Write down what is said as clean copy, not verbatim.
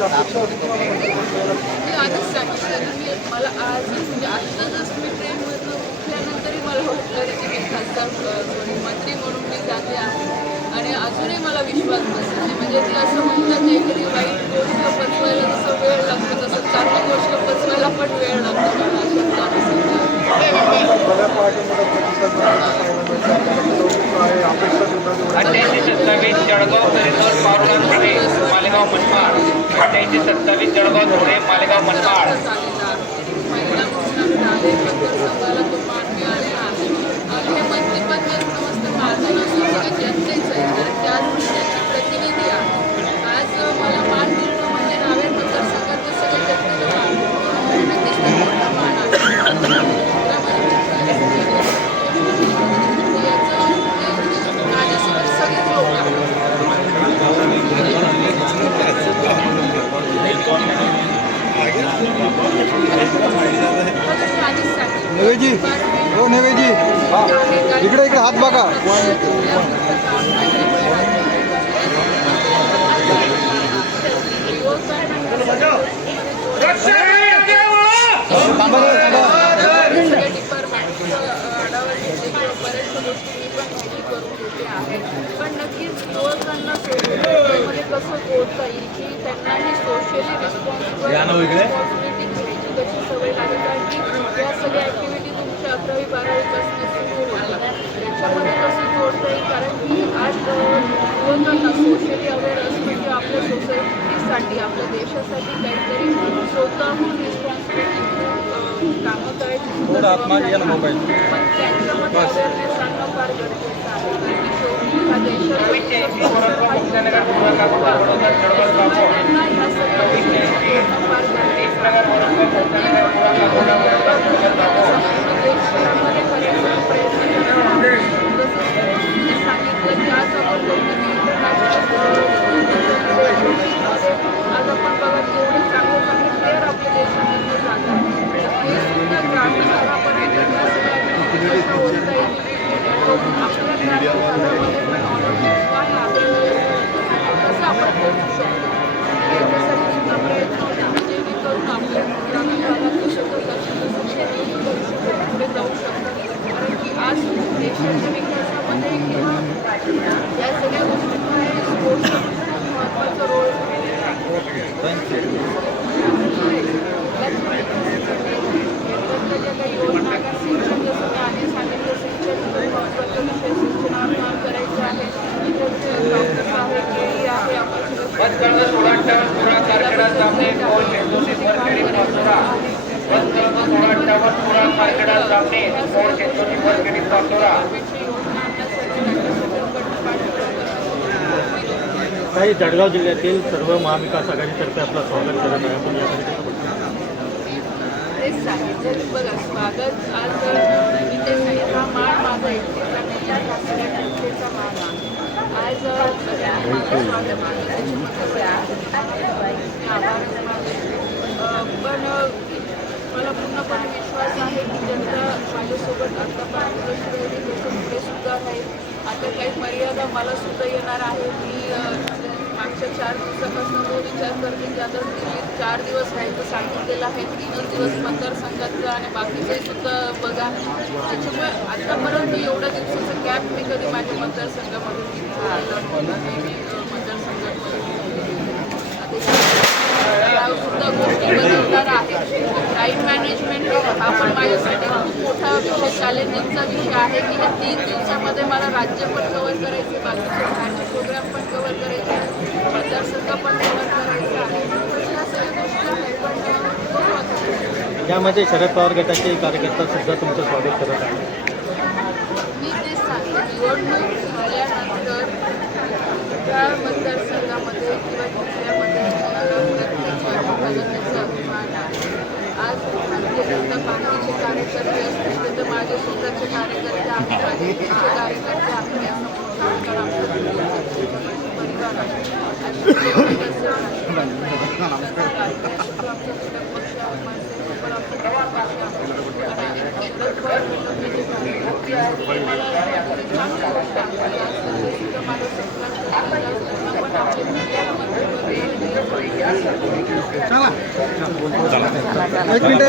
मी आधीच सांगितलं की मला आज म्हणजे आत्ता जसं मी ट्रेनमधून उठल्यानंतरही मला वाटलं की मी खासदार मंत्री म्हणून मी जाते आहे आणि अजूनही मला विश्वास बसत नाही. म्हणजे ते असं म्हणतात एखादी वाईट गोष्ट पचवायला जसं वेळ लागतो तसं चांगली गोष्ट पचवायला पण वेळ लागतो मला असं जळगाव परिसर पावरगाव धुळे मालेगाव मनमाड 2827 जळगाव धुळे मालेगाव मनमाड महिला म्हणून आले मतदारसंघाला तो मान मिळालेला आहे. हे मंत्रिपद जे समजतं माझं नसून सगळं जनतेच आहे कारण त्याच त्यांचे प्रतिनिधी आहे. आज मला मान मिळणं म्हणजे नावेर मतदारसंघातलं सगळं जनतेला मान नक्कीच तो मोठा मान आहे. माझ्यासोबत सगळेच लोक आहेत. नवेजी हो नवेजी इकडे इकडे हात बघा. पण नक्कीच युवकांना सोशलमध्ये कसं बोलता येईल की त्यांनाही सोशली रिस्पॉन्सिबिलिटी घ्यायची कशी सवय लागेल कारण की या सगळ्या ॲक्टिव्हिटी तुमच्या 11वी-12वीपासून सुरू होतात त्याच्यामध्ये कसं जोडता येईल कारण की आज युवकांना सोशली अवेअर असणं की आपल्या सोसायटीसाठी आपल्या देशासाठी काहीतरी स्वतःहून रिस्पॉन्सिबिलिटी कामं करायची पण त्यांच्यामध्ये अवेअरनेस आणणं फार गरजेचं आहे कारण की शेवटी हा देशाचा त्यांना ह्या सगळ्या गोष्टी फार गरजेचं आहे. देशभरामध्ये करायचा प्रयत्न करावा तसंच सांगितलं की आज आपण बघतो की आज आपण बघा जेवढे चांगले चांगले प्लेअर आपल्या देशामध्ये जातात हे सुद्धा ग्रामीण भागापर्यंत या सगळ्या कशा होता येईल आपल्या ग्रामीण भागामध्ये पण ऑलिम्पिक्स काय आहे कसं आपण पोहोचू शकतो याच्यासाठी सुद्धा प्रयत्न होता जेणेकरून आपल्या ग्रामीण भागातलं सगळं कसं पुढे जाऊ शकतात कारण की आज देशाच्या विकासामध्ये किंवा या सगळ्या गोष्टींमध्ये स्पोर्ट्सचा महत्त्वाचा रोल ज्या काही योजना सिंचन जसं मी आधी सांगितलं सिंचन महत्त्वाचा विषय सिंचनावर काम करायचं आहे डॉक्टर आहे केळी आहे आपण काही जळगाव जिल्ह्यातील सर्व महाविकास आघाडीतर्फे आपलं स्वागत करत आहे. आपण यासाठी तेच सांगितलं बघा स्वागत आज मी ते नाही हा मान माझा एकटीचा नाही हा सगळ्या जनतेचा मान आहे. आज सगळ्यांनी माझं स्वागत केलं त्याच्यामध्ये आभार पण मला पूर्णपणे विश्वास आहे की जनता माझ्यासोबत आतापर्यंत जशी राहिली तसं पुढे सुद्धा राहील. आता काही मर्यादा मला सुद्धा येणार आहे. मी मागच्या 4 दिवसापासून तो विचार करते की आता दिल्लीत 4 दिवस राहायचं सांगितलेलं आहे 3च दिवस मतदारसंघातलं आणि बाकीचे सुद्धा बघा त्याच्यामुळे आतापर्यंत एवढ्या दिवसाचा गॅप मी कधी माझ्या मतदारसंघामध्ये सुद्धा गोष्टी बदलणार आहेत. टाईम मॅनेजमेंट हा पण माझ्यासाठी खूप मोठा विषय चॅलेंजिंगचा विषय आहे की या 3 दिवसामध्ये मला राज्य पण कव्हर करायचे बाकीचे धार्मिक प्रोग्राम पण कव्हर करायचे मतदारसंघ पण कव्हर करायचा आहे. ह्या सगळ्या गोष्टी आहेत पण यामध्ये शरद पवार गटाचे कार्यकर्ता सुद्धा तुमचं स्वागत करत आहे. मी तेच सांगते निवडणूक झाल्यानंतर त्या मतदारसंघामध्ये किंवा जिल्ह्यामध्ये बदलण्याचा अभिमान आहे. आज भारतीय जनता पार्टीचे कार्यकर्ते असतील तर माझे स्वतःचे कार्यकर्ते आहेत माझे इकडचे कार्यकर्ते आहेत परिवार आहे माझ्या एक मिनिट